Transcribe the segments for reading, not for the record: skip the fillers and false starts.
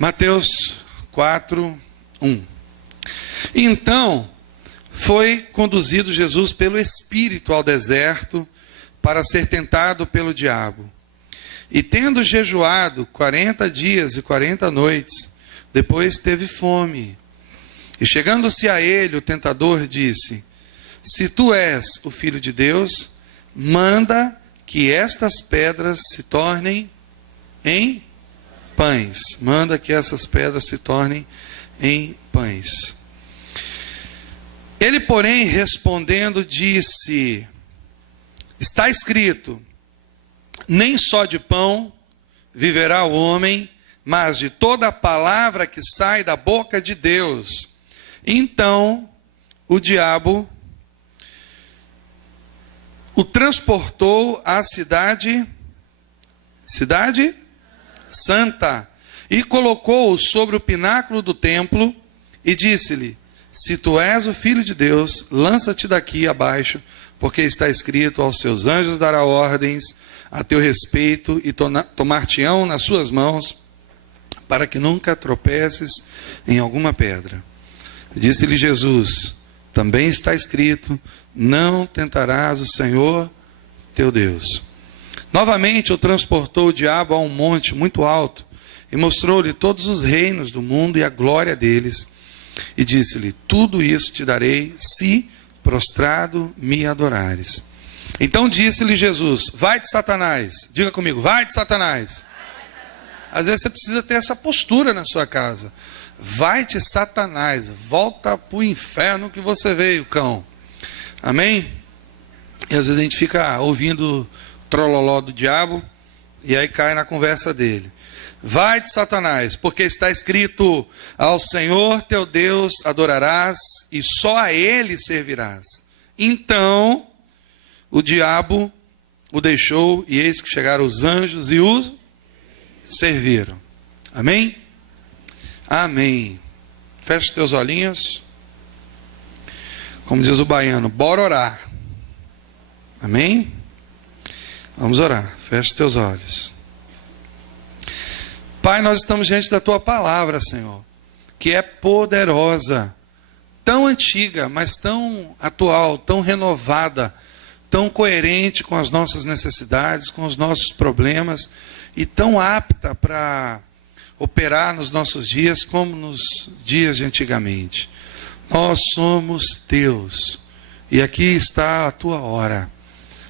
Mateus 4, 1. Então, foi conduzido Jesus pelo Espírito ao deserto para ser tentado pelo diabo. E tendo jejuado 40 dias e 40 noites, depois teve fome. E chegando-se a ele, o tentador disse: se tu és o Filho de Deus, manda que estas pedras se tornem em pães. Manda que essas pedras se tornem em pães. Ele, porém, respondendo, disse: está escrito, nem só de pão viverá o homem, mas de toda a palavra que sai da boca de Deus. Então, o diabo o transportou à cidade santa, e colocou-o sobre o pináculo do templo, e disse-lhe: se tu és o Filho de Deus, lança-te daqui abaixo, porque está escrito, aos seus anjos dará ordens a teu respeito, e tomar-te-ão nas suas mãos, para que nunca tropeces em alguma pedra. Disse-lhe Jesus: também está escrito, não tentarás o Senhor teu Deus. Novamente o transportou o diabo a um monte muito alto, e mostrou-lhe todos os reinos do mundo e a glória deles. E disse-lhe: tudo isso te darei, se prostrado me adorares. Então disse-lhe Jesus: vai-te, Satanás. Diga comigo: vai-te, Satanás. Às vezes você precisa ter essa postura na sua casa. Vai-te, Satanás, volta para o inferno que você veio, cão. Amém? E às vezes a gente fica ouvindo o trololó do diabo, e aí cai na conversa dele. Vai-te, Satanás, porque está escrito: ao Senhor teu Deus adorarás, e só a Ele servirás. Então o diabo o deixou, e eis que chegaram os anjos e o serviram. Amém? Amém. Fecha os teus olhinhos. Como diz o baiano, bora orar. Amém? Vamos orar. Fecha os teus olhos. Pai, nós estamos diante da tua palavra, Senhor, que é poderosa, tão antiga, mas tão atual, tão renovada, tão coerente com as nossas necessidades, com os nossos problemas, e tão apta para operar nos nossos dias como nos dias de antigamente. Nós somos teus, e aqui está a tua hora.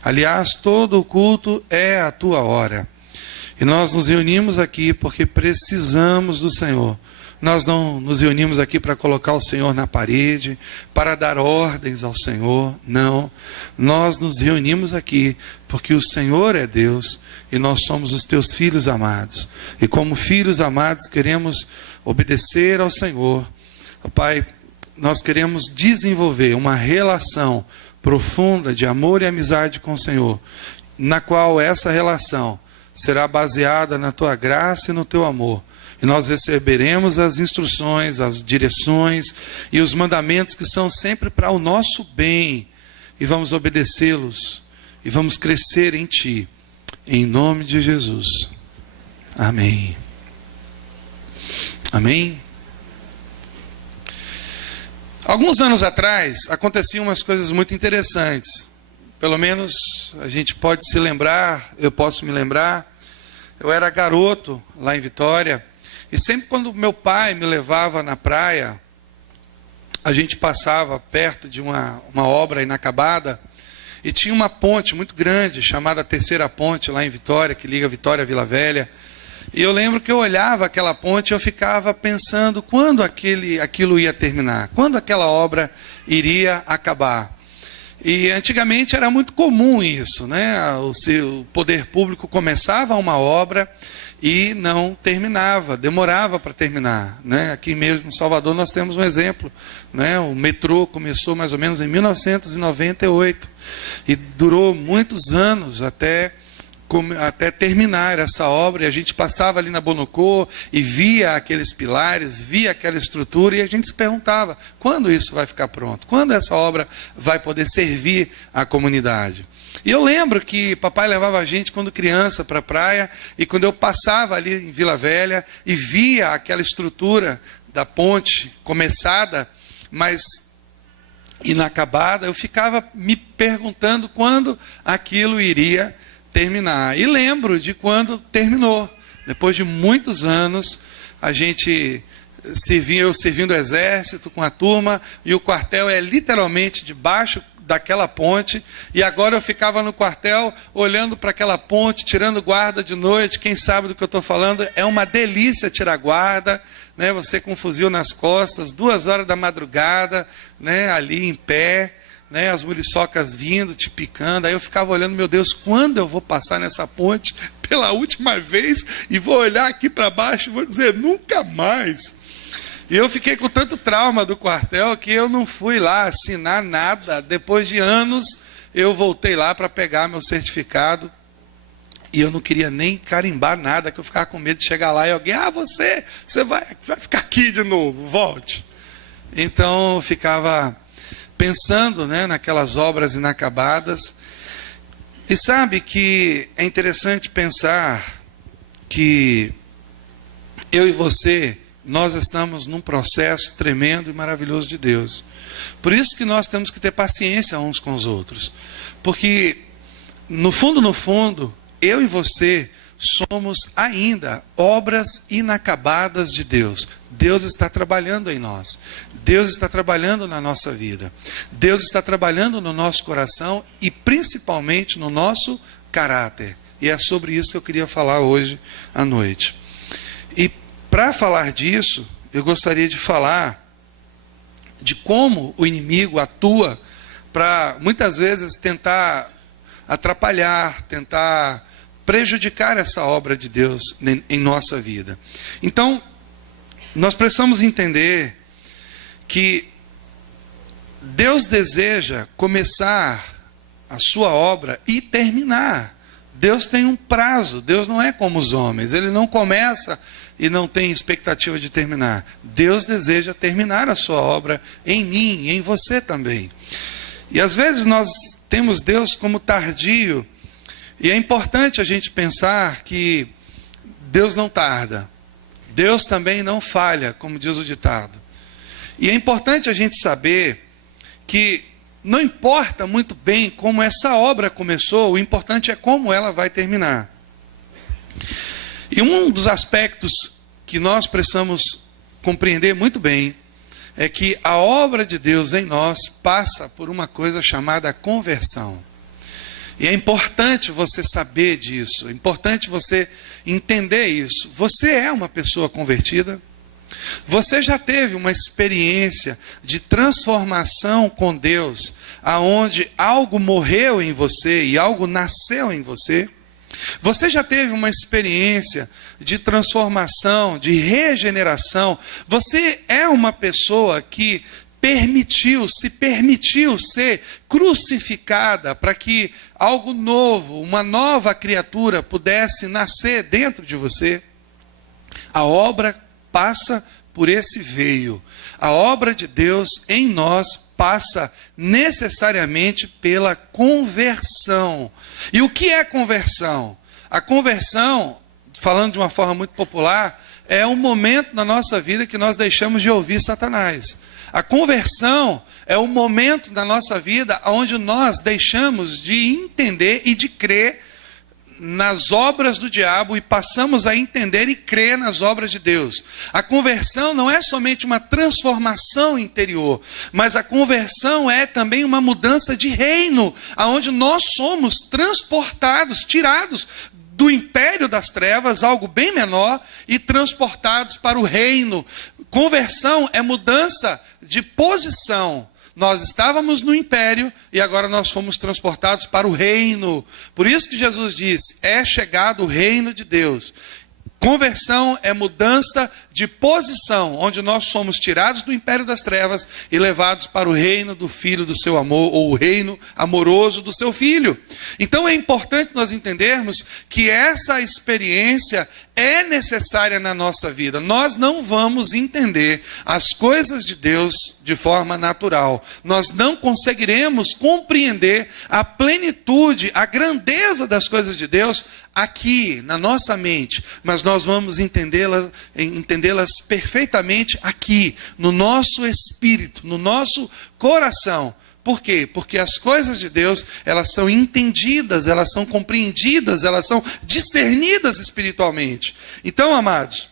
Aliás, todo o culto é a tua hora. E nós nos reunimos aqui porque precisamos do Senhor. Nós não nos reunimos aqui para colocar o Senhor na parede, para dar ordens ao Senhor, não. Nós nos reunimos aqui porque o Senhor é Deus e nós somos os teus filhos amados. E como filhos amados queremos obedecer ao Senhor. Pai, nós queremos desenvolver uma relação profunda de amor e amizade com o Senhor, na qual essa relação será baseada na tua graça e no teu amor. E nós receberemos as instruções, as direções e os mandamentos que são sempre para o nosso bem. E vamos obedecê-los. E vamos crescer em ti. Em nome de Jesus. Amém. Amém. Alguns anos atrás, aconteciam umas coisas muito interessantes. Pelo menos a gente pode se lembrar, eu posso me lembrar. Eu era garoto lá em Vitória. E sempre quando meu pai me levava na praia, a gente passava perto de uma obra inacabada, e tinha uma ponte muito grande, chamada Terceira Ponte, lá em Vitória, que liga Vitória a Vila Velha. E eu lembro que eu olhava aquela ponte e eu ficava pensando quando aquilo ia terminar, quando aquela obra iria acabar. E antigamente era muito comum isso, né? O poder público começava uma obra e não terminava, demorava para terminar, né? Aqui mesmo em Salvador nós temos um exemplo, né? O metrô começou mais ou menos em 1998 e durou muitos anos até até terminar essa obra, e a gente passava ali na Bonocô e via aqueles pilares, via aquela estrutura, e a gente se perguntava, quando isso vai ficar pronto? Quando essa obra vai poder servir à comunidade? E eu lembro que papai levava a gente quando criança para a praia, e quando eu passava ali em Vila Velha e via aquela estrutura da ponte começada, mas inacabada, eu ficava me perguntando quando aquilo iria terminar. E lembro de quando terminou. Depois de muitos anos, a gente eu servindo o exército com a turma, e o quartel é literalmente debaixo daquela ponte, e agora eu ficava no quartel olhando para aquela ponte, tirando guarda de noite. Quem sabe do que eu estou falando? É uma delícia tirar guarda, né? Você com um fuzil nas costas, 2 horas da madrugada, né? Ali em pé, né? As muriçocas vindo, te picando. Aí eu ficava olhando, meu Deus, quando eu vou passar nessa ponte pela última vez e vou olhar aqui para baixo e vou dizer, nunca mais. E eu fiquei com tanto trauma do quartel que eu não fui lá assinar nada. Depois de anos, eu voltei lá para pegar meu certificado. E eu não queria nem carimbar nada, que eu ficava com medo de chegar lá e alguém, você vai ficar aqui de novo, volte. Então eu ficava pensando, né, naquelas obras inacabadas. E sabe que é interessante pensar que eu e você, nós estamos num processo tremendo e maravilhoso de Deus. Por isso que nós temos que ter paciência uns com os outros. Porque, no fundo, eu e você somos ainda obras inacabadas de Deus. Deus está trabalhando em nós. Deus está trabalhando na nossa vida. Deus está trabalhando no nosso coração e principalmente no nosso caráter. E é sobre isso que eu queria falar hoje à noite. E para falar disso, eu gostaria de falar de como o inimigo atua para, muitas vezes, tentar atrapalhar, tentar prejudicar essa obra de Deus em nossa vida. Então, nós precisamos entender que Deus deseja começar a sua obra e terminar. Deus tem um prazo, Deus não é como os homens, Ele não começa e não tem expectativa de terminar. Deus deseja terminar a sua obra em mim e em você também. E às vezes nós temos Deus como tardio, e é importante a gente pensar que Deus não tarda, Deus também não falha, como diz o ditado. E é importante a gente saber que não importa muito bem como essa obra começou, o importante é como ela vai terminar. E um dos aspectos que nós precisamos compreender muito bem é que a obra de Deus em nós passa por uma coisa chamada conversão. E é importante você saber disso, é importante você entender isso. Você é uma pessoa convertida? Você já teve uma experiência de transformação com Deus, aonde algo morreu em você e algo nasceu em você? Você já teve uma experiência de transformação, de regeneração? Você é uma pessoa que se permitiu ser crucificada para que algo novo, uma nova criatura pudesse nascer dentro de você? A obra passa por esse veio. A obra de Deus em nós passa necessariamente pela conversão. E o que é conversão? A conversão, falando de uma forma muito popular, é um momento na nossa vida que nós deixamos de ouvir Satanás. A conversão é um momento na nossa vida onde nós deixamos de entender e de crer nas obras do diabo e passamos a entender e crer nas obras de Deus. A conversão não é somente uma transformação interior, mas a conversão é também uma mudança de reino, aonde nós somos transportados, tirados do império das trevas, algo bem menor, e transportados para o reino. Conversão é mudança de posição. Nós estávamos no império e agora nós fomos transportados para o reino. Por isso que Jesus diz, é chegado o reino de Deus. Conversão é mudança de posição, onde nós somos tirados do império das trevas e levados para o reino do Filho do seu amor, ou o reino amoroso do seu Filho. Então é importante nós entendermos que essa experiência é necessária na nossa vida. Nós não vamos entender as coisas de Deus de forma natural. Nós não conseguiremos compreender a plenitude, a grandeza das coisas de Deus aqui, na nossa mente, mas nós vamos entendê-las perfeitamente aqui, no nosso espírito, no nosso coração. Por quê? Porque as coisas de Deus, elas são entendidas, elas são compreendidas, elas são discernidas espiritualmente. Então, amados,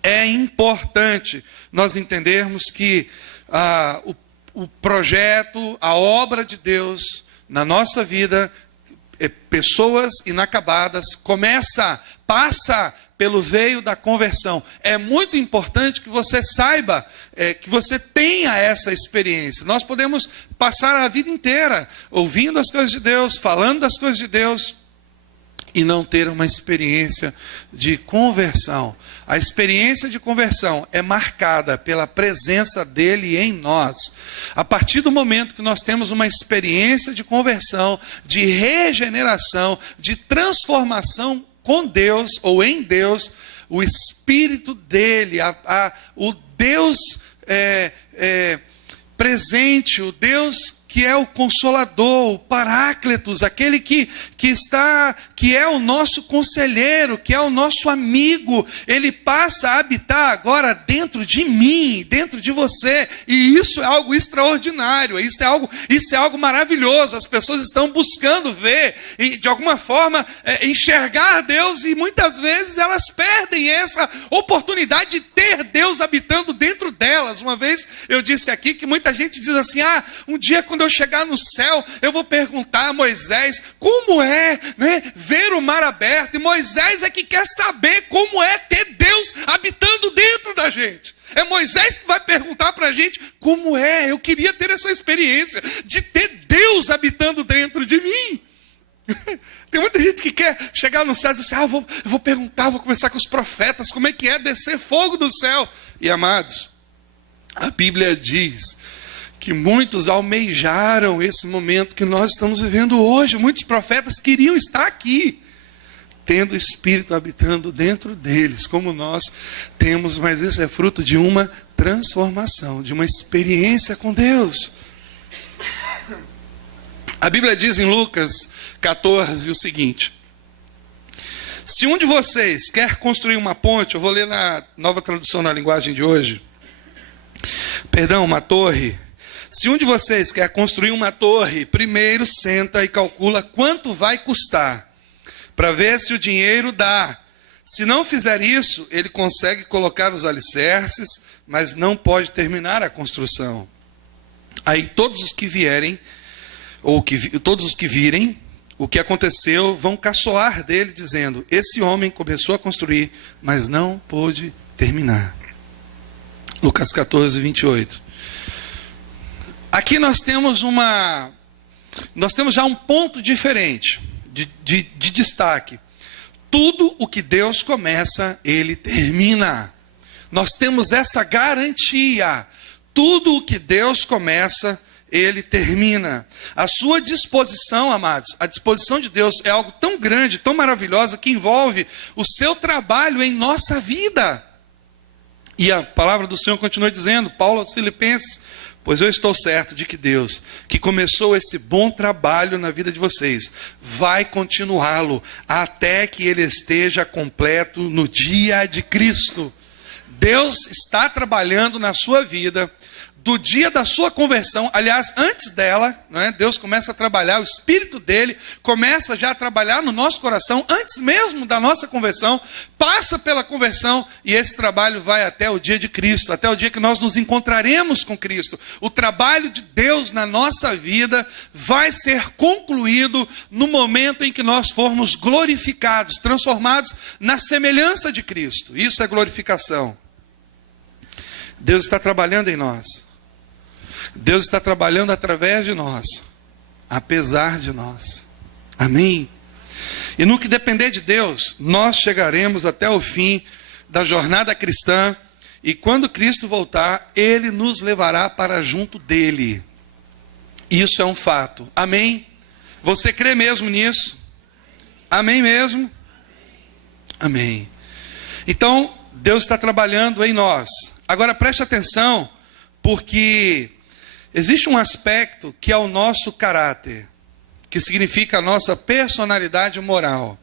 é importante nós entendermos que o projeto, a obra de Deus na nossa vida, pessoas inacabadas, passa pelo veio da conversão. É muito importante que você saiba, que você tenha essa experiência. Nós podemos passar a vida inteira ouvindo as coisas de Deus, falando das coisas de Deus, e não ter uma experiência de conversão. A experiência de conversão é marcada pela presença dele em nós. A partir do momento que nós temos uma experiência de conversão, de regeneração, de transformação com Deus ou em Deus, o Espírito dele, o Deus presente, o Deus que é o Consolador, o Paráclitos, aquele que é o nosso conselheiro, que é o nosso amigo, ele passa a habitar agora dentro de mim, dentro de você, e isso é algo extraordinário, isso é algo maravilhoso. As pessoas estão buscando ver, e de alguma forma enxergar Deus, e muitas vezes elas perdem essa oportunidade de ter Deus habitando dentro delas. Uma vez eu disse aqui que muita gente diz assim, um dia quando eu chegar no céu, eu vou perguntar a Moisés como é, ver o mar aberto. E Moisés é que quer saber como é ter Deus habitando dentro da gente. É Moisés que vai perguntar para a gente como é. Eu queria ter essa experiência de ter Deus habitando dentro de mim. Tem muita gente que quer chegar no céu e dizer assim, eu vou perguntar, vou conversar com os profetas, como é que é descer fogo do céu. E amados, a Bíblia diz que muitos almejaram esse momento que nós estamos vivendo hoje. Muitos profetas queriam estar aqui, tendo o Espírito habitando dentro deles, como nós temos, mas isso é fruto de uma transformação, de uma experiência com Deus. A Bíblia diz em Lucas 14 o seguinte: se um de vocês quer construir uma ponte, eu vou ler na Nova Tradução na linguagem de hoje, uma torre. Se um de vocês quer construir uma torre, primeiro senta e calcula quanto vai custar, para ver se o dinheiro dá. Se não fizer isso, ele consegue colocar os alicerces, mas não pode terminar a construção. Aí todos os que virem o que aconteceu vão caçoar dele, dizendo, esse homem começou a construir, mas não pôde terminar. Lucas 14, 28. Aqui nós temos já um ponto diferente de destaque. Tudo o que Deus começa, ele termina. Nós temos essa garantia. Tudo o que Deus começa, ele termina. A sua disposição, amados, a disposição de Deus é algo tão grande, tão maravilhosa, que envolve o seu trabalho em nossa vida. E a palavra do Senhor continua dizendo, Paulo aos Filipenses, pois eu estou certo de que Deus, que começou esse bom trabalho na vida de vocês, vai continuá-lo até que ele esteja completo no dia de Cristo. Deus está trabalhando na sua vida do dia da sua conversão, aliás, antes dela, Deus começa a trabalhar, o Espírito dele começa já a trabalhar no nosso coração, antes mesmo da nossa conversão, passa pela conversão, e esse trabalho vai até o dia de Cristo, até o dia que nós nos encontraremos com Cristo. O trabalho de Deus na nossa vida vai ser concluído no momento em que nós formos glorificados, transformados na semelhança de Cristo. Isso é glorificação. Deus está trabalhando em nós. Deus está trabalhando através de nós, apesar de nós. Amém? E no que depender de Deus, nós chegaremos até o fim da jornada cristã. E quando Cristo voltar, Ele nos levará para junto dEle. Isso é um fato. Amém? Você crê mesmo nisso? Amém mesmo? Amém. Então, Deus está trabalhando em nós. Agora preste atenção, porque existe um aspecto que é o nosso caráter, que significa a nossa personalidade moral.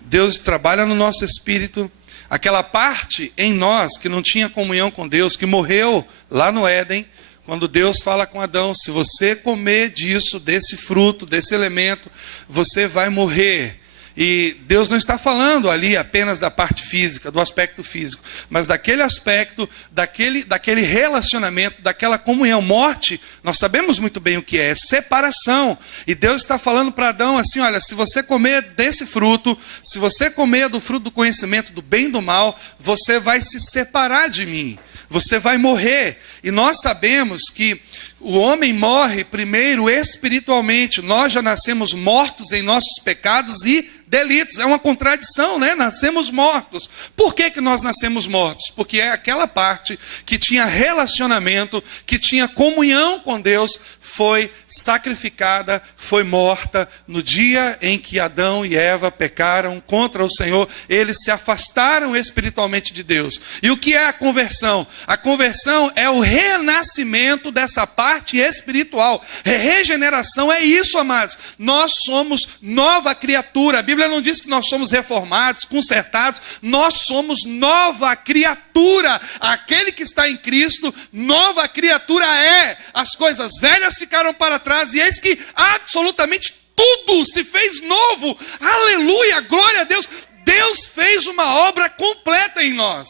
Deus trabalha no nosso espírito, aquela parte em nós que não tinha comunhão com Deus, que morreu lá no Éden, quando Deus fala com Adão: se você comer disso, desse fruto, desse elemento, você vai morrer. E Deus não está falando ali apenas da parte física, do aspecto físico, mas daquele aspecto, daquele relacionamento, daquela comunhão. Morte, nós sabemos muito bem o que é separação. E Deus está falando para Adão assim: olha, se você comer desse fruto, se você comer do fruto do conhecimento do bem e do mal, você vai se separar de mim, você vai morrer. E nós sabemos que o homem morre primeiro espiritualmente. Nós já nascemos mortos em nossos pecados e delitos. É uma contradição, né? Nascemos mortos. Por que nós nascemos mortos? Porque é aquela parte que tinha relacionamento, que tinha comunhão com Deus, foi sacrificada, foi morta no dia em que Adão e Eva pecaram contra o Senhor. Eles se afastaram espiritualmente de Deus. E o que é a conversão? A conversão é o renascimento dessa parte espiritual. Regeneração é isso, amados. Nós somos nova criatura. A Bíblia não diz que nós somos reformados, consertados. Nós somos nova criatura. Aquele que está em Cristo, nova criatura é. As coisas velhas ficaram para trás e eis que absolutamente tudo se fez novo. Aleluia, glória a Deus. Deus fez uma obra completa em nós.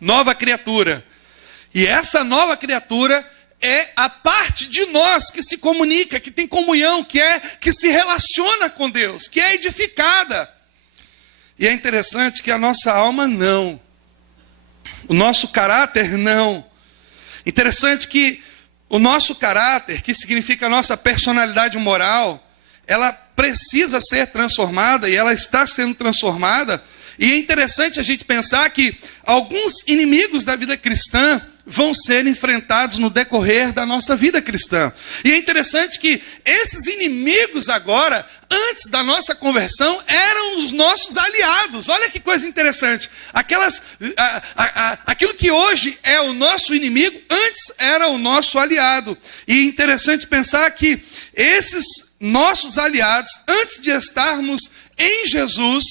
Nova criatura. E essa nova criatura é a parte de nós que se comunica, que tem comunhão, que se relaciona com Deus, que é edificada. E é interessante que a nossa alma não. O nosso caráter não. Interessante que o nosso caráter, que significa a nossa personalidade moral, ela precisa ser transformada e ela está sendo transformada. E é interessante a gente pensar que alguns inimigos da vida cristã vão ser enfrentados no decorrer da nossa vida cristã. E é interessante que esses inimigos agora, antes da nossa conversão, eram os nossos aliados. Olha que coisa interessante. Aquilo que hoje é o nosso inimigo, antes era o nosso aliado. E é interessante pensar que esses nossos aliados, antes de estarmos em Jesus,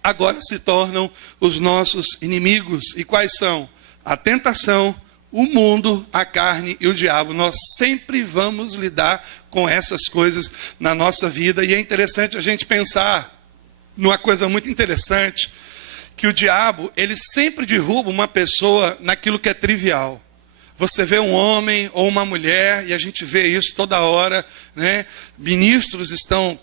agora se tornam os nossos inimigos. E quais são? A tentação, o mundo, a carne e o diabo. Nós sempre vamos lidar com essas coisas na nossa vida. E é interessante a gente pensar numa coisa muito interessante, que o diabo, ele sempre derruba uma pessoa naquilo que é trivial. Você vê um homem ou uma mulher, e a gente vê isso toda hora, né? Ministros estão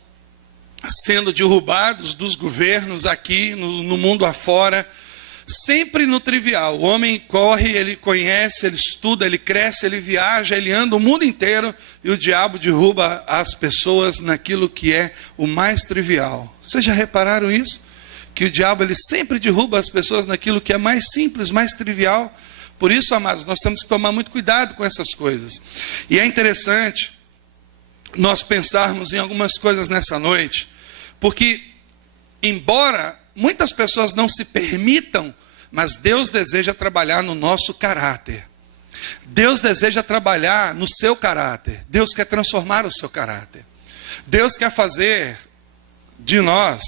sendo derrubados dos governos aqui, no mundo afora, sempre no trivial. O homem corre, ele conhece, ele estuda, ele cresce, ele viaja, ele anda o mundo inteiro, e o diabo derruba as pessoas naquilo que é o mais trivial. Vocês já repararam isso? Que o diabo, ele sempre derruba as pessoas naquilo que é mais simples, mais trivial. Por isso, amados, nós temos que tomar muito cuidado com essas coisas. E é interessante nós pensarmos em algumas coisas nessa noite, porque embora muitas pessoas não se permitam, mas Deus deseja trabalhar no nosso caráter. Deus deseja trabalhar no seu caráter. Deus quer transformar o seu caráter. Deus quer fazer de nós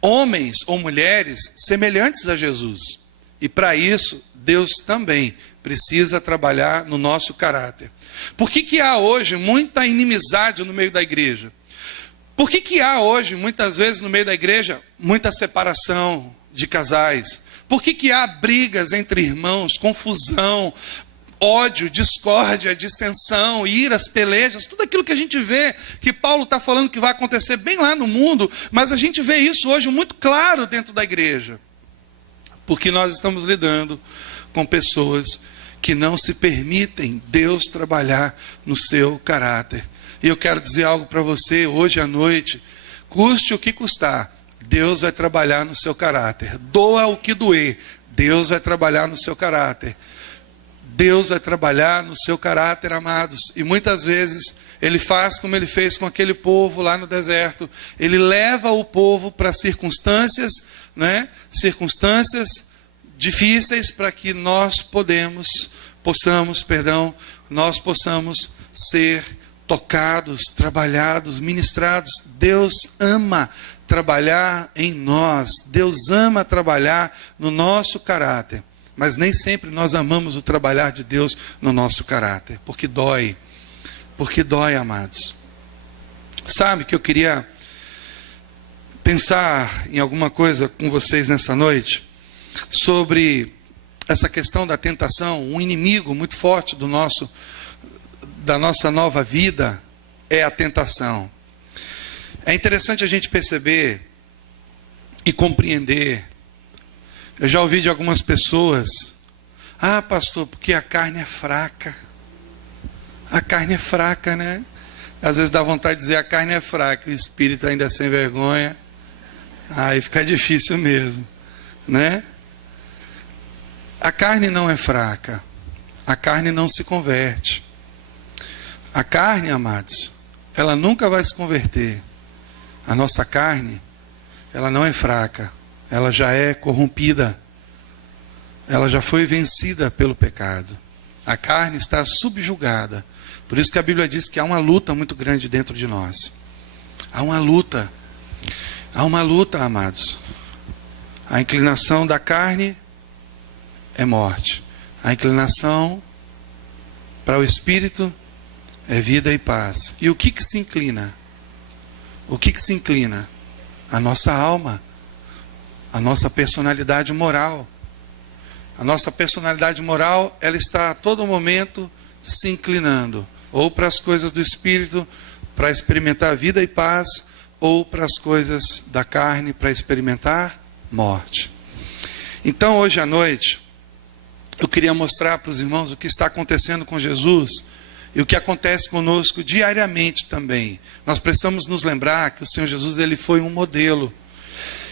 homens ou mulheres semelhantes a Jesus. E para isso, Deus também precisa trabalhar no nosso caráter. Por que há hoje muita inimizade no meio da igreja? Por que há hoje, muitas vezes, no meio da igreja, muita separação de casais? Por que há brigas entre irmãos, confusão, ódio, discórdia, dissensão, iras, pelejas, tudo aquilo que a gente vê, que Paulo está falando que vai acontecer bem lá no mundo, mas a gente vê isso hoje muito claro dentro da igreja. Porque nós estamos lidando com pessoas que não se permitem Deus trabalhar no seu caráter. E eu quero dizer algo para você hoje à noite. Custe o que custar, Deus vai trabalhar no seu caráter. Doa o que doer, Deus vai trabalhar no seu caráter. Deus vai trabalhar no seu caráter, amados. E muitas vezes Ele faz como Ele fez com aquele povo lá no deserto. Ele leva o povo para circunstâncias, né? Circunstâncias difíceis, para que nós possamos ser tocados, trabalhados, ministrados. Deus ama trabalhar em nós. Deus ama trabalhar no nosso caráter. Mas nem sempre nós amamos o trabalhar de Deus no nosso caráter, porque dói. Porque dói, amados. Sabe que eu queria pensar em alguma coisa com vocês nessa noite, sobre essa questão da tentação. Um inimigo muito forte da nossa nova vida é a tentação. É interessante a gente perceber e compreender. Eu já ouvi de algumas pessoas: ah, pastor, porque a carne é fraca. A carne é fraca, né? Às vezes dá vontade de dizer: a carne é fraca, o espírito ainda é sem vergonha. Aí fica difícil mesmo, né? A carne não é fraca. A carne não se converte. A carne, amados, ela nunca vai se converter. A nossa carne, ela não é fraca. Ela já é corrompida. Ela já foi vencida pelo pecado. A carne está subjugada. Por isso que a Bíblia diz que há uma luta muito grande dentro de nós. Há uma luta. Há uma luta, amados. A inclinação da carne é morte. A inclinação para o Espírito é vida e paz. E o que se inclina? O que se inclina? A nossa alma. A nossa personalidade moral. A nossa personalidade moral, ela está a todo momento se inclinando. Ou para as coisas do Espírito, para experimentar vida e paz, ou para as coisas da carne, para experimentar morte. Então, hoje à noite, eu queria mostrar para os irmãos o que está acontecendo com Jesus e o que acontece conosco diariamente também. Nós precisamos nos lembrar que o Senhor Jesus, ele foi um modelo.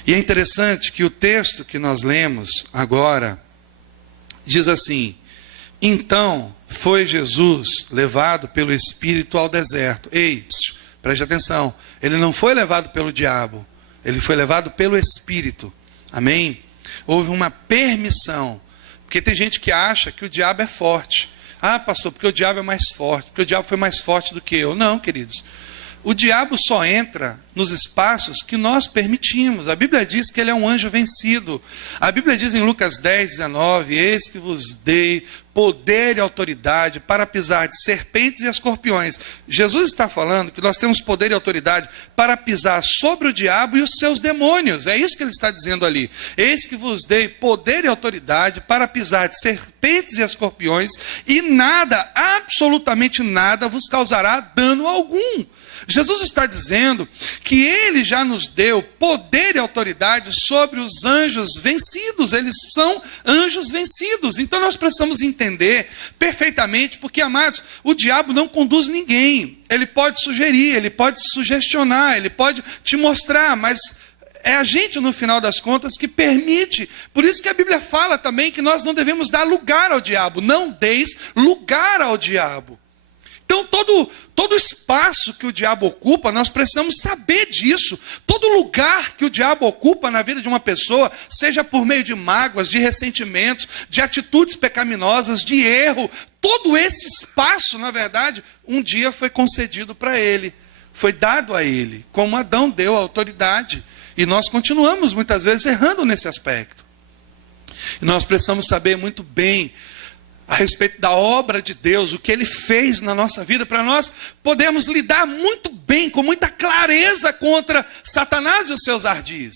E é interessante que o texto que nós lemos agora diz assim: então foi Jesus levado pelo Espírito ao deserto. Ei, preste atenção, ele não foi levado pelo diabo, ele foi levado pelo Espírito. Amém? Houve uma permissão, porque tem gente que acha que o diabo é forte. Ah, pastor, porque o diabo é mais forte, porque o diabo foi mais forte do que eu. Não, queridos. O diabo só entra nos espaços que nós permitimos. A Bíblia diz que ele é um anjo vencido. A Bíblia diz em Lucas 10, 19: eis que vos dei poder e autoridade para pisar de serpentes e escorpiões. Jesus está falando que nós temos poder e autoridade para pisar sobre o diabo e os seus demônios. É isso que ele está dizendo ali. Eis que vos dei poder e autoridade para pisar de serpentes e escorpiões, e nada, absolutamente nada, vos causará dano algum. Jesus está dizendo que ele já nos deu poder e autoridade sobre os anjos vencidos. Eles são anjos vencidos. Então nós precisamos entender perfeitamente, porque, amados, o diabo não conduz ninguém. Ele pode sugerir, ele pode sugestionar, ele pode te mostrar, mas é a gente, no final das contas, que permite. Por isso que a Bíblia fala também que nós não devemos dar lugar ao diabo. Não deis lugar ao diabo. Então, todo espaço que o diabo ocupa, nós precisamos saber disso. Todo lugar que o diabo ocupa na vida de uma pessoa, seja por meio de mágoas, de ressentimentos, de atitudes pecaminosas, de erro, todo esse espaço, na verdade, um dia foi concedido para ele, foi dado a ele, como Adão deu a autoridade. E nós continuamos, muitas vezes, errando nesse aspecto. E nós precisamos saber muito bem a respeito da obra de Deus, o que Ele fez na nossa vida, para nós podermos lidar muito bem, com muita clareza contra Satanás e os seus ardis.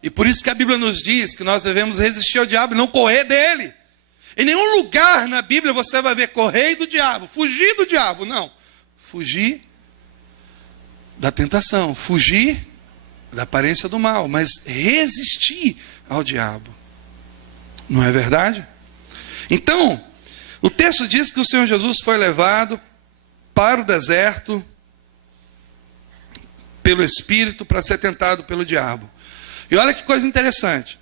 E por isso que a Bíblia nos diz que nós devemos resistir ao diabo e não correr dele. Em nenhum lugar na Bíblia você vai ver correr do diabo, fugir do diabo, não. Fugir da tentação, fugir da aparência do mal, mas resistir ao diabo. Não é verdade? Então, o texto diz que o Senhor Jesus foi levado para o deserto pelo Espírito para ser tentado pelo diabo. E olha que coisa interessante.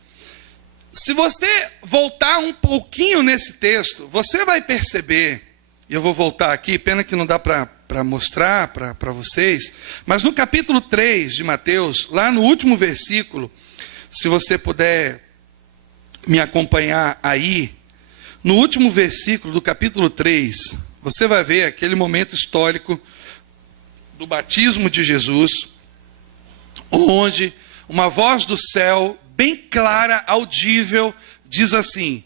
Se você voltar um pouquinho nesse texto, você vai perceber, e eu vou voltar aqui, pena que não dá para mostrar para vocês, mas no capítulo 3 de Mateus, lá no último versículo, se você puder me acompanhar aí, no último versículo do capítulo 3, você vai ver aquele momento histórico do batismo de Jesus, onde uma voz do céu, bem clara, audível, diz assim: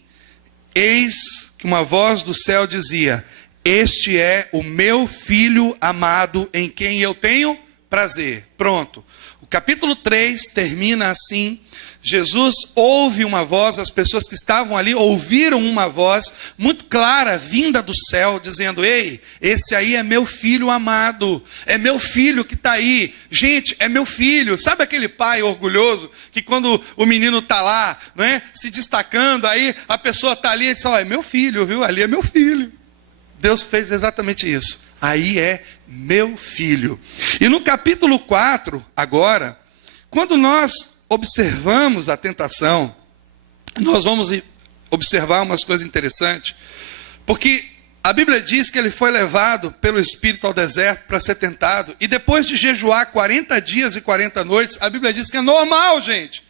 eis que uma voz do céu dizia: este é o meu filho amado, em quem eu tenho prazer. Pronto. O capítulo 3 termina assim. Jesus ouve uma voz, as pessoas que estavam ali ouviram uma voz muito clara, vinda do céu, dizendo: ei, esse aí é meu filho amado, é meu filho que está aí. Gente, é meu filho. Sabe aquele pai orgulhoso, que quando o menino está lá, não é, se destacando, aí a pessoa está ali e diz: ó, é meu filho, viu? Ali é meu filho. Deus fez exatamente isso. Aí é meu filho. E no capítulo 4, agora, quando nós observamos a tentação, nós vamos observar umas coisas interessantes, porque a Bíblia diz que ele foi levado pelo Espírito ao deserto para ser tentado, e depois de jejuar 40 dias e 40 noites, a Bíblia diz que é normal, gente.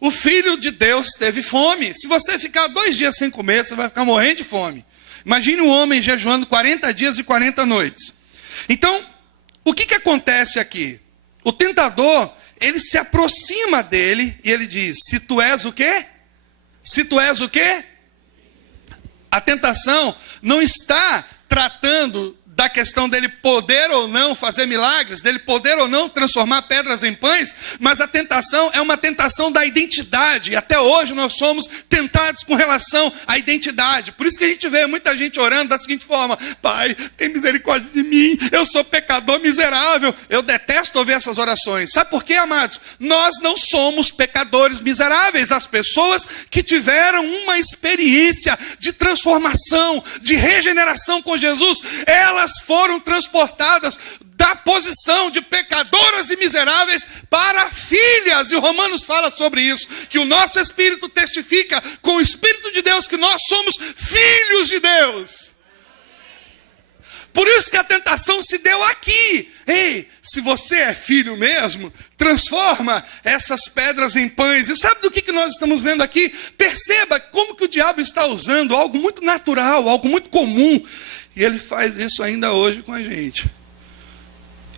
O Filho de Deus teve fome. Se você ficar 2 dias sem comer, você vai ficar morrendo de fome. Imagine um homem jejuando 40 dias e 40 noites. Então, o que acontece aqui? O tentador, ele se aproxima dele e ele diz: se tu és o quê? Se tu és o quê? A tentação não está tratando da questão dele poder ou não fazer milagres, dele poder ou não transformar pedras em pães, mas a tentação é uma tentação da identidade. E até hoje nós somos tentados com relação à identidade. Por isso que a gente vê muita gente orando da seguinte forma: Pai, tem misericórdia de mim, eu sou pecador miserável. Eu detesto ouvir essas orações. Sabe por quê, amados? Nós não somos pecadores miseráveis. As pessoas que tiveram uma experiência de transformação, de regeneração com Jesus, elas foram transportadas da posição de pecadoras e miseráveis para filhas. E o Romanos fala sobre isso, que o nosso espírito testifica com o Espírito de Deus que nós somos filhos de Deus. Por isso que a tentação se deu aqui. Ei, se você é filho mesmo, transforma essas pedras em pães. E sabe do que nós estamos vendo aqui? Perceba como que o diabo está usando algo muito natural, algo muito comum. E ele faz isso ainda hoje com a gente.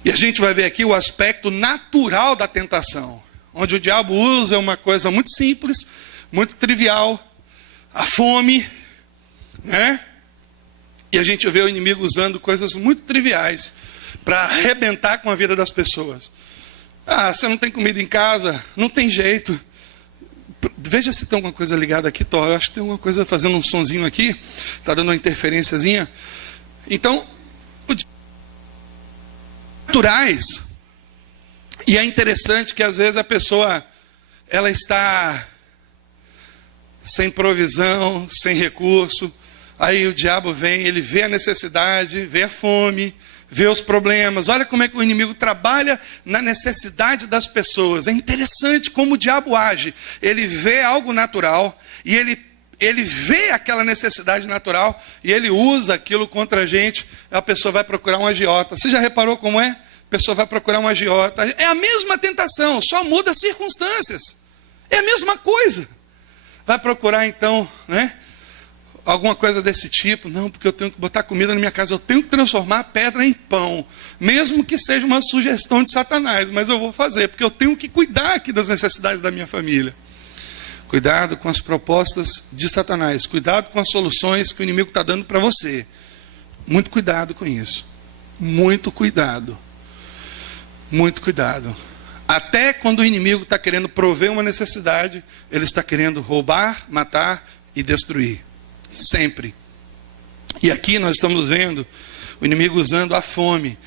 E a gente vai ver aqui o aspecto natural da tentação, onde o diabo usa uma coisa muito simples, muito trivial, a fome, né? E a gente vê o inimigo usando coisas muito triviais para arrebentar com a vida das pessoas. Ah, você não tem comida em casa? Não tem jeito. Veja se tem alguma coisa ligada aqui, Tó. Eu acho que tem alguma coisa fazendo um sonzinho aqui. Está dando uma interferênciazinha. Então, naturais. E é interessante que às vezes a pessoa, ela está sem provisão, sem recurso. Aí o diabo vem, ele vê a necessidade, vê a fome, vê os problemas. Olha como é que o inimigo trabalha na necessidade das pessoas. É interessante como o diabo age. Ele vê algo natural e ele vê aquela necessidade natural e ele usa aquilo contra a gente. A pessoa vai procurar um agiota. Você já reparou como é? A pessoa vai procurar um agiota. É a mesma tentação, só muda as circunstâncias. É a mesma coisa. Vai procurar então, né? Alguma coisa desse tipo. Não, porque eu tenho que botar comida na minha casa. Eu tenho que transformar a pedra em pão. Mesmo que seja uma sugestão de Satanás. Mas eu vou fazer, porque eu tenho que cuidar aqui das necessidades da minha família. Cuidado com as propostas de Satanás. Cuidado com as soluções que o inimigo está dando para você. Muito cuidado com isso. Muito cuidado. Muito cuidado. Até quando o inimigo está querendo prover uma necessidade, ele está querendo roubar, matar e destruir. Sempre. E aqui nós estamos vendo o inimigo usando a fome.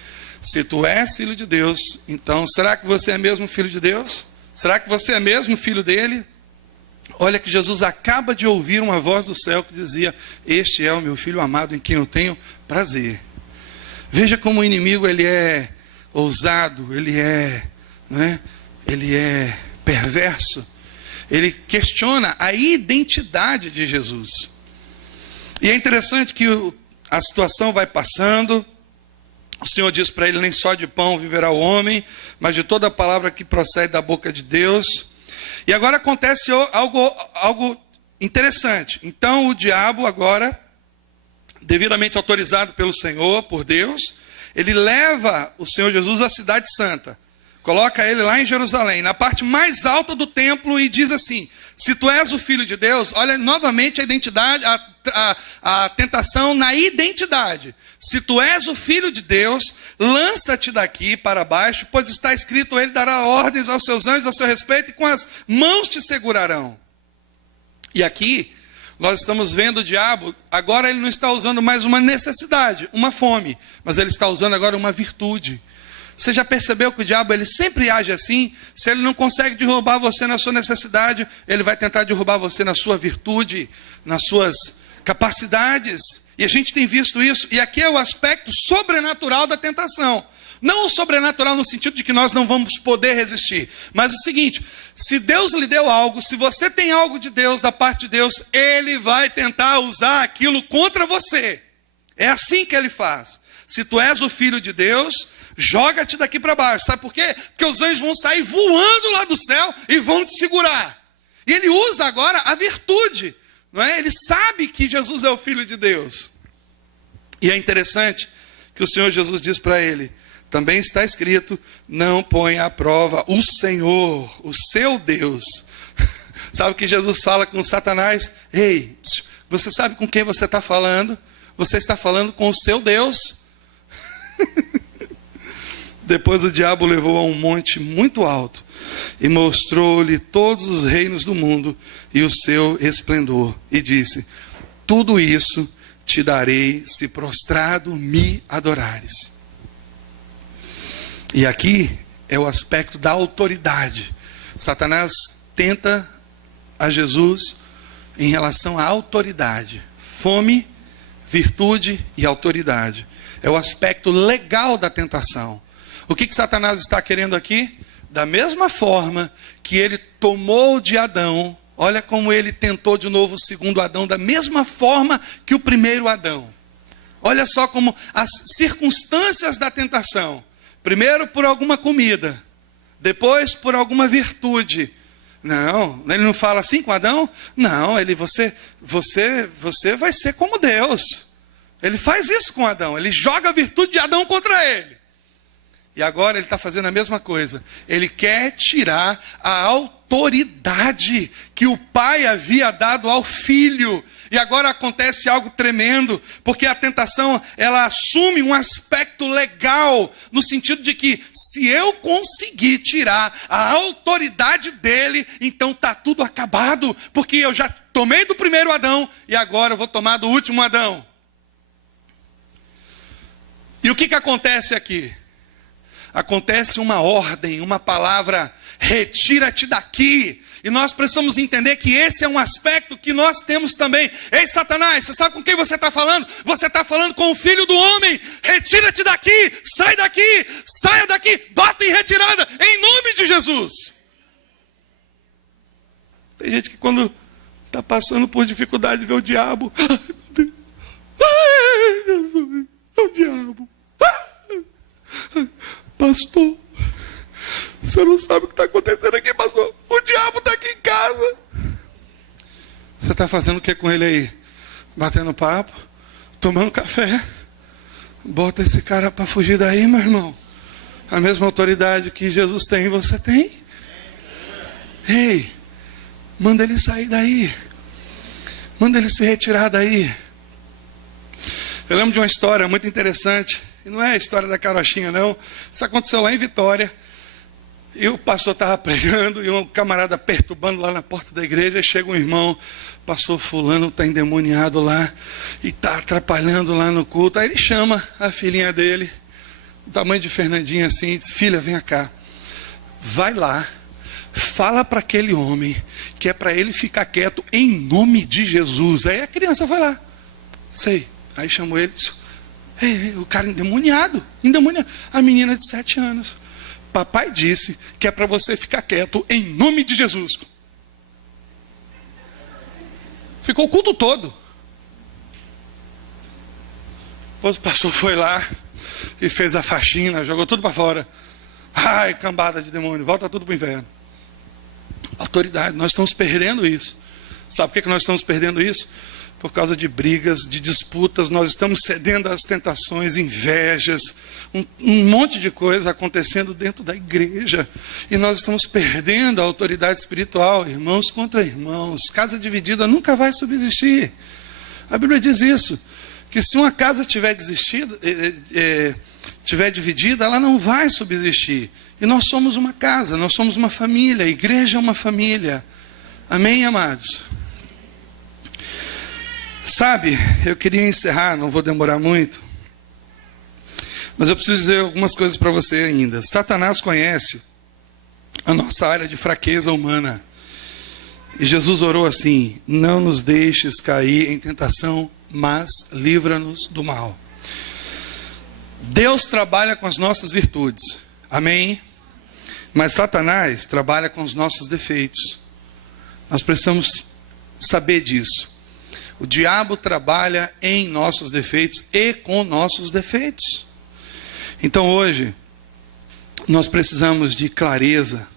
Se tu és filho de Deus, então será que você é mesmo filho de Deus? Será que você é mesmo filho dele? Olha que Jesus acaba de ouvir uma voz do céu que dizia: este é o meu filho amado em quem eu tenho prazer. Veja como o inimigo ele é ousado, ele é né? Ele é perverso. Ele questiona a identidade de Jesus. E é interessante que a situação vai passando. O Senhor diz para ele: nem só de pão viverá o homem, mas de toda a palavra que procede da boca de Deus. E agora acontece algo interessante. Então o diabo agora, devidamente autorizado pelo Senhor, por Deus, ele leva o Senhor Jesus à cidade santa. Coloca ele lá em Jerusalém, na parte mais alta do templo, e diz assim: se tu és o Filho de Deus, olha novamente a identidade, a tentação na identidade. Se tu és o Filho de Deus, lança-te daqui para baixo, pois está escrito: ele dará ordens aos seus anjos a seu respeito, e com as mãos te segurarão. E aqui nós estamos vendo o diabo, agora ele não está usando mais uma necessidade, uma fome, mas ele está usando agora uma virtude. Você já percebeu que o diabo ele sempre age assim? Se ele não consegue derrubar você na sua necessidade, ele vai tentar derrubar você na sua virtude, nas suas capacidades. E a gente tem visto isso. E aqui é o aspecto sobrenatural da tentação. Não o sobrenatural no sentido de que nós não vamos poder resistir. Mas o seguinte: se Deus lhe deu algo, se você tem algo de Deus, da parte de Deus, ele vai tentar usar aquilo contra você. É assim que ele faz. Se tu és o Filho de Deus, joga-te daqui para baixo. Sabe por quê? Porque os anjos vão sair voando lá do céu e vão te segurar. E ele usa agora a virtude, não é? Ele sabe que Jesus é o Filho de Deus. E é interessante que o Senhor Jesus diz para ele: também está escrito: não ponha à prova o Senhor, o seu Deus. Sabe o que Jesus fala com Satanás? Ei, você sabe com quem você está falando? Você está falando com o seu Deus. Depois o diabo levou a um monte muito alto e mostrou-lhe todos os reinos do mundo e o seu esplendor. E disse: tudo isso te darei se prostrado me adorares. E aqui é o aspecto da autoridade. Satanás tenta a Jesus em relação à autoridade. Fome, virtude e autoridade. É o aspecto legal da tentação. O que Satanás está querendo aqui? Da mesma forma que ele tomou de Adão, olha como ele tentou de novo o segundo Adão, da mesma forma que o primeiro Adão. Olha só como as circunstâncias da tentação. Primeiro por alguma comida, depois por alguma virtude. Não, ele não fala assim com Adão? Não, você vai ser como Deus. Ele faz isso com Adão, ele joga a virtude de Adão contra ele. E agora ele está fazendo a mesma coisa. Ele quer tirar a autoridade que o pai havia dado ao filho. E agora acontece algo tremendo, porque a tentação, ela assume um aspecto legal, no sentido de que se eu conseguir tirar a autoridade dele, então está tudo acabado, porque eu já tomei do primeiro Adão, e agora eu vou tomar do último Adão. E o que acontece aqui? Acontece uma ordem, uma palavra: retira-te daqui. E nós precisamos entender que esse é um aspecto que nós temos também. Ei, Satanás, você sabe com quem você está falando? Você está falando com o Filho do Homem. Retira-te daqui, saia daqui, bata em retirada, em nome de Jesus. Tem gente que quando está passando por dificuldade vê o diabo. Ai, meu Deus. Ai, Jesus, é o diabo. Pastor, você não sabe o que está acontecendo aqui, pastor. O diabo está aqui em casa. Você está fazendo o que com ele aí? Batendo papo? Tomando café? Bota esse cara para fugir daí, meu irmão. A mesma autoridade que Jesus tem, você tem. Ei, manda ele sair daí. Manda ele se retirar daí. Eu lembro de uma história muito interessante. E não é a história da carochinha, não. Isso aconteceu lá em Vitória. E o pastor estava pregando, e um camarada perturbando lá na porta da igreja. E chega um irmão: pastor fulano está endemoniado lá, e está atrapalhando lá no culto. Aí ele chama a filhinha dele, do tamanho de Fernandinha assim, e diz: filha, vem cá. Vai lá, fala para aquele homem que é para ele ficar quieto em nome de Jesus. Aí a criança vai lá. Sei. Aí chamou ele e disse: o cara endemoniado. A menina de 7 anos. Papai disse que é para você ficar quieto em nome de Jesus. Ficou o culto todo. O pastor foi lá e fez a faxina, jogou tudo para fora. Ai, cambada de demônio, volta tudo para o inferno. Autoridade, nós estamos perdendo isso. Sabe por que nós estamos perdendo isso? Por causa de brigas, de disputas, nós estamos cedendo às tentações, invejas, um monte de coisa acontecendo dentro da igreja. E nós estamos perdendo a autoridade espiritual, irmãos contra irmãos. Casa dividida nunca vai subsistir. A Bíblia diz isso, que se uma casa tiver dividida, ela não vai subsistir. E nós somos uma casa, nós somos uma família, a igreja é uma família. Amém, amados? Sabe, eu queria encerrar, não vou demorar muito, mas eu preciso dizer algumas coisas para você ainda. Satanás conhece a nossa área de fraqueza humana. E Jesus orou assim: não nos deixes cair em tentação, mas livra-nos do mal. Deus trabalha com as nossas virtudes, amém? Mas Satanás trabalha com os nossos defeitos. Nós precisamos saber disso. O diabo trabalha em nossos defeitos e com nossos defeitos. Então hoje, nós precisamos de clareza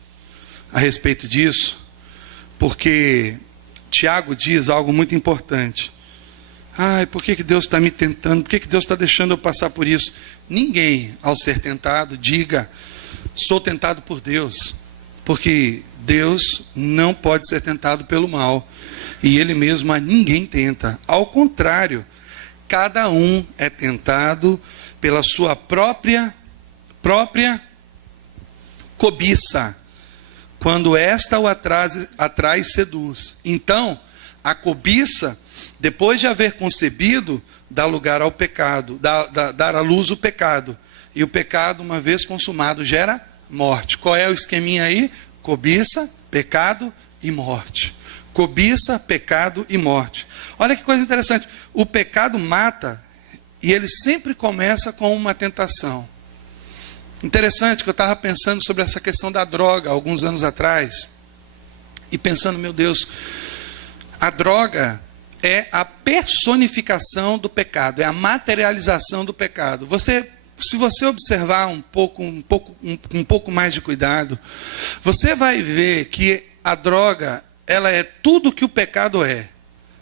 a respeito disso, porque Tiago diz algo muito importante. Ai, por que Deus está me tentando? Por que Deus está deixando eu passar por isso? Ninguém, ao ser tentado, diga: sou tentado por Deus. Porque Deus não pode ser tentado pelo mal. E Ele mesmo a ninguém tenta. Ao contrário, cada um é tentado pela sua própria cobiça. Quando esta o atrai e seduz. Então, a cobiça, depois de haver concebido, dá lugar ao pecado, dar à luz o pecado. E o pecado, uma vez consumado, gera morte. Qual é o esqueminha aí? Cobiça, pecado e morte. Cobiça, pecado e morte. Olha que coisa interessante. O pecado mata e ele sempre começa com uma tentação. Interessante que eu estava pensando sobre essa questão da droga alguns anos atrás. E pensando, meu Deus, a droga é a personificação do pecado, é a materialização do pecado. Se você observar um pouco mais de cuidado, você vai ver que a droga, ela é tudo que o pecado é.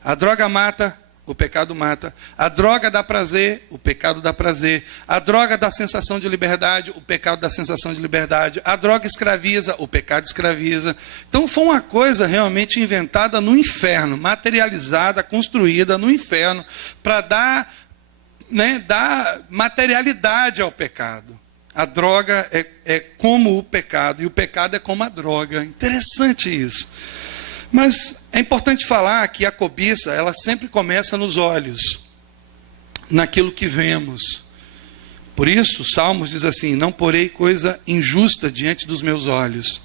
A droga mata, o pecado mata. A droga dá prazer, o pecado dá prazer. A droga dá sensação de liberdade, o pecado dá sensação de liberdade. A droga escraviza, o pecado escraviza. Então foi uma coisa realmente inventada no inferno, materializada, construída no inferno, para dar materialidade ao pecado. A droga é como o pecado, e o pecado é como a droga. Interessante isso. Mas é importante falar que a cobiça, ela sempre começa nos olhos, naquilo que vemos. Por isso, Salmos diz assim: não porei coisa injusta diante dos meus olhos.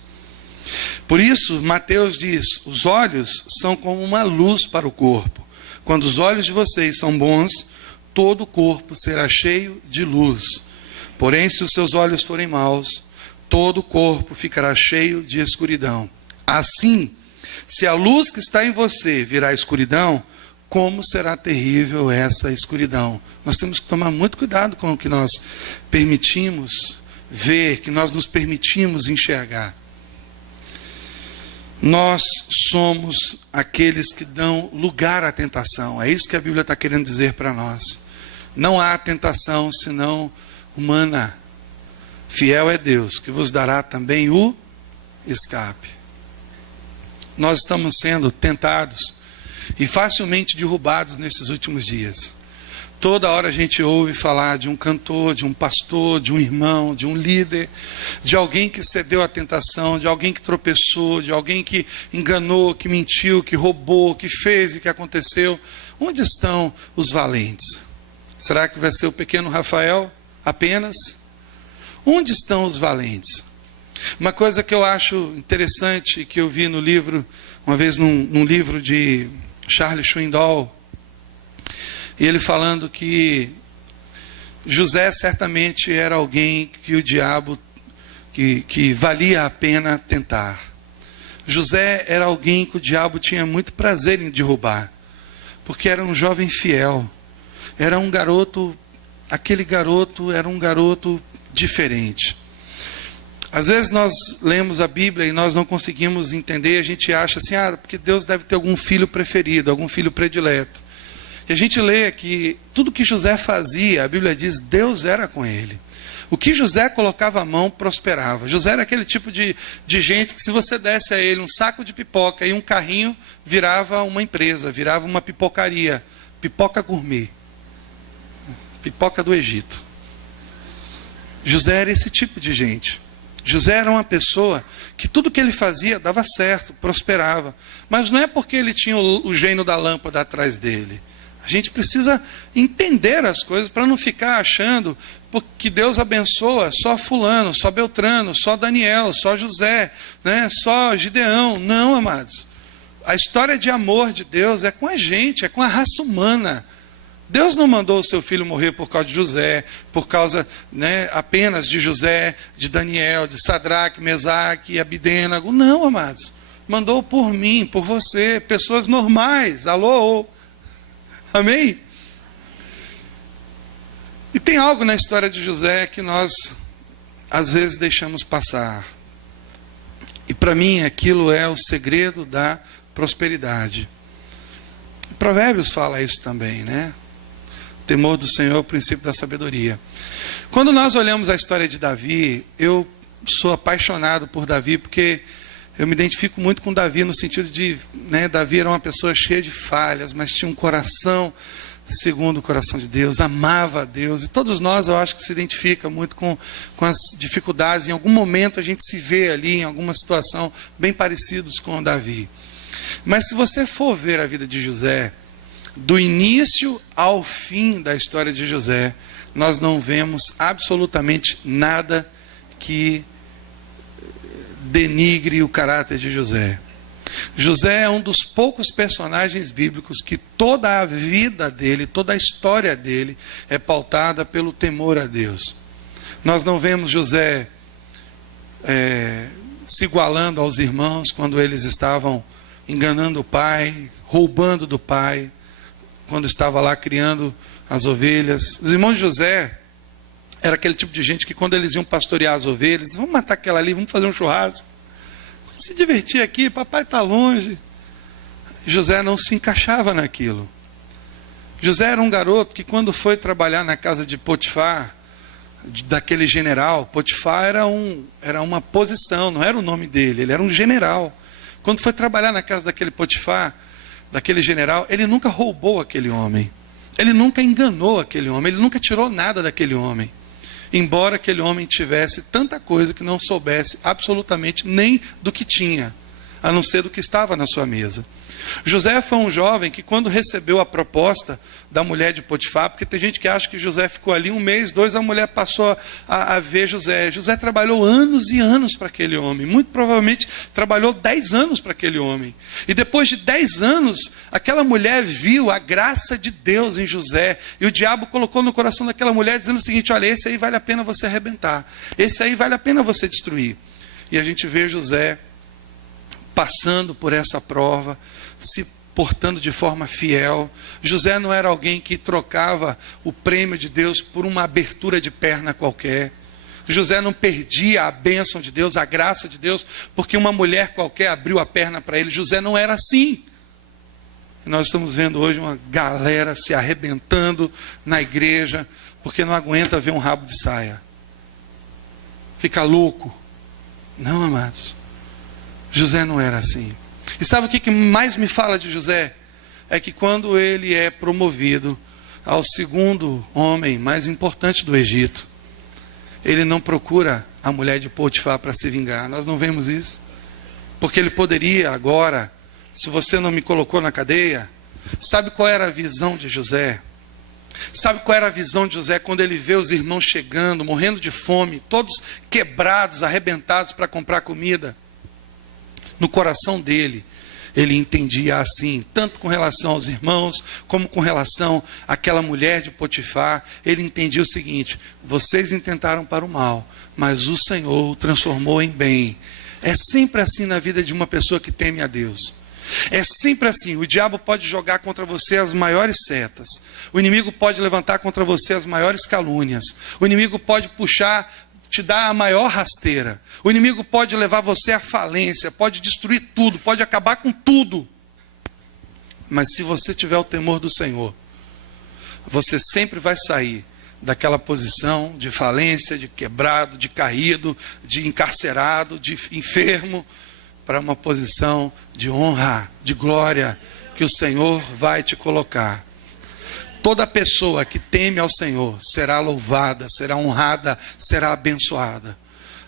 Por isso, Mateus diz: os olhos são como uma luz para o corpo. Quando os olhos de vocês são bons, todo o corpo será cheio de luz. Porém, se os seus olhos forem maus, todo o corpo ficará cheio de escuridão. Assim, se a luz que está em você virar escuridão, como será terrível essa escuridão? Nós temos que tomar muito cuidado com o que nós permitimos ver, que nós nos permitimos enxergar. Nós somos aqueles que dão lugar à tentação. É isso que a Bíblia está querendo dizer para nós. Não há tentação senão humana. Fiel é Deus, que vos dará também o escape. Nós estamos sendo tentados e facilmente derrubados nesses últimos dias. Toda hora a gente ouve falar de um cantor, de um pastor, de um irmão, de um líder, de alguém que cedeu à tentação, de alguém que tropeçou, de alguém que enganou, que mentiu, que roubou, que fez e que aconteceu. Onde estão os valentes? Será que vai ser o pequeno Rafael apenas? Onde estão os valentes? Uma coisa que eu acho interessante, que eu vi no livro, uma vez num livro de Charles Swindoll, e ele falando que José certamente era alguém que o diabo que valia a pena tentar. José era alguém que o diabo tinha muito prazer em derrubar, porque era um jovem fiel, era um garoto, aquele garoto era um garoto diferente. Às vezes nós lemos a Bíblia e nós não conseguimos entender, a gente acha assim, porque Deus deve ter algum filho preferido, algum filho predileto. E a gente lê que tudo que José fazia, a Bíblia diz, Deus era com ele. O que José colocava a mão, prosperava. José era aquele tipo de gente que se você desse a ele um saco de pipoca e um carrinho, virava uma empresa, virava uma pipocaria. Pipoca gourmet. Pipoca do Egito. José era esse tipo de gente. José era uma pessoa que tudo que ele fazia dava certo, prosperava. Mas não é porque ele tinha o gênio da lâmpada atrás dele. A gente precisa entender as coisas para não ficar achando que Deus abençoa só fulano, só Beltrano, só Daniel, só José, né? Só Gideão. Não, amados. A história de amor de Deus é com a gente, é com a raça humana. Deus não mandou o seu filho morrer por causa de José, por causa, né, apenas de José, de Daniel, de Sadraque, Mesaque e Abidênago. Não, amados. Mandou por mim, por você, pessoas normais. Alô? Amém? E tem algo na história de José que nós, às vezes, deixamos passar. E para mim, aquilo é o segredo da prosperidade. Provérbios fala isso também, né? O temor do Senhor é o princípio da sabedoria. Quando nós olhamos a história de Davi, eu sou apaixonado por Davi, porque eu me identifico muito com Davi no sentido de, né, Davi era uma pessoa cheia de falhas, mas tinha um coração segundo o coração de Deus, amava a Deus. E todos nós, eu acho que se identifica muito com as dificuldades. Em algum momento a gente se vê ali em alguma situação bem parecidos com Davi. Mas se você for ver a vida de José, do início ao fim da história de José, nós não vemos absolutamente nada que denigre o caráter de José. José é um dos poucos personagens bíblicos que toda a vida dele, toda a história dele é pautada pelo temor a Deus. Nós não vemos José se igualando aos irmãos quando eles estavam enganando o pai, roubando do pai, quando estava lá criando as ovelhas. Os irmãos de José era aquele tipo de gente que quando eles iam pastorear as ovelhas, vamos matar aquela ali, vamos fazer um churrasco. Vamos se divertir aqui, papai está longe. José não se encaixava naquilo. José era um garoto que quando foi trabalhar na casa de Potifar, daquele general, Potifar era uma posição, não era o nome dele, ele era um general. Quando foi trabalhar na casa daquele Potifar, daquele general, ele nunca roubou aquele homem. Ele nunca enganou aquele homem, ele nunca tirou nada daquele homem. Embora aquele homem tivesse tanta coisa que não soubesse absolutamente nem do que tinha, a não ser do que estava na sua mesa. José foi um jovem que quando recebeu a proposta da mulher de Potifar, porque tem gente que acha que José ficou ali 1 mês, 2, a mulher passou a ver José. José trabalhou anos e anos para aquele homem, muito provavelmente trabalhou 10 anos para aquele homem. E depois de 10 anos, aquela mulher viu a graça de Deus em José, e o diabo colocou no coração daquela mulher dizendo o seguinte: olha, esse aí vale a pena você arrebentar, esse aí vale a pena você destruir. E a gente vê José passando por essa prova, se portando de forma fiel. José não era alguém que trocava o prêmio de Deus por uma abertura de perna qualquer. José não perdia a bênção de Deus, a graça de Deus, porque uma mulher qualquer abriu a perna para ele. José não era assim. E nós estamos vendo hoje uma galera se arrebentando na igreja, porque não aguenta ver um rabo de saia. Fica louco. Não, amados. José não era assim. E sabe o que mais me fala de José? É que quando ele é promovido ao segundo homem mais importante do Egito, ele não procura a mulher de Potifar para se vingar. Nós não vemos isso. Porque ele poderia agora, se você não me colocou na cadeia, sabe qual era a visão de José? Sabe qual era a visão de José quando ele vê os irmãos chegando, morrendo de fome, todos quebrados, arrebentados para comprar comida? No coração dele, ele entendia assim, tanto com relação aos irmãos, como com relação àquela mulher de Potifar. Ele entendia o seguinte: vocês intentaram para o mal, mas o Senhor o transformou em bem. É sempre assim na vida de uma pessoa que teme a Deus. É sempre assim. O diabo pode jogar contra você as maiores setas. O inimigo pode levantar contra você as maiores calúnias. O inimigo pode puxar, te dar a maior rasteira. O inimigo pode levar você à falência, pode destruir tudo, pode acabar com tudo. Mas se você tiver o temor do Senhor, você sempre vai sair daquela posição de falência, de quebrado, de caído, de encarcerado, de enfermo, para uma posição de honra, de glória, que o Senhor vai te colocar. Toda pessoa que teme ao Senhor será louvada, será honrada, será abençoada.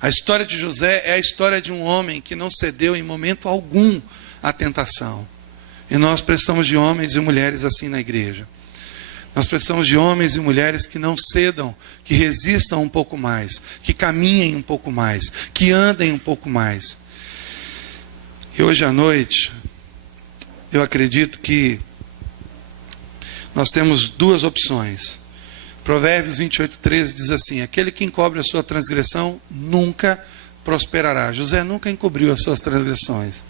A história de José é a história de um homem que não cedeu em momento algum à tentação. E nós precisamos de homens e mulheres assim na igreja. Nós precisamos de homens e mulheres que não cedam, que resistam um pouco mais, que caminhem um pouco mais, que andem um pouco mais. E hoje à noite, eu acredito que nós temos duas opções. Provérbios 28:13 diz assim: aquele que encobre a sua transgressão nunca prosperará. José nunca encobriu as suas transgressões.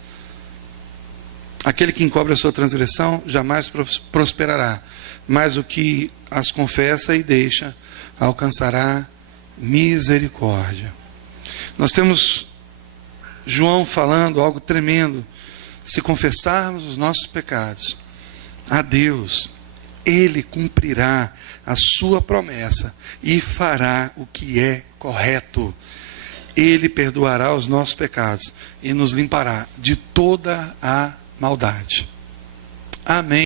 Aquele que encobre a sua transgressão jamais prosperará, mas o que as confessa e deixa alcançará misericórdia. Nós temos João falando algo tremendo: se confessarmos os nossos pecados a Deus, Ele cumprirá a sua promessa e fará o que é correto. Ele perdoará os nossos pecados e nos limpará de toda a maldade. Amém.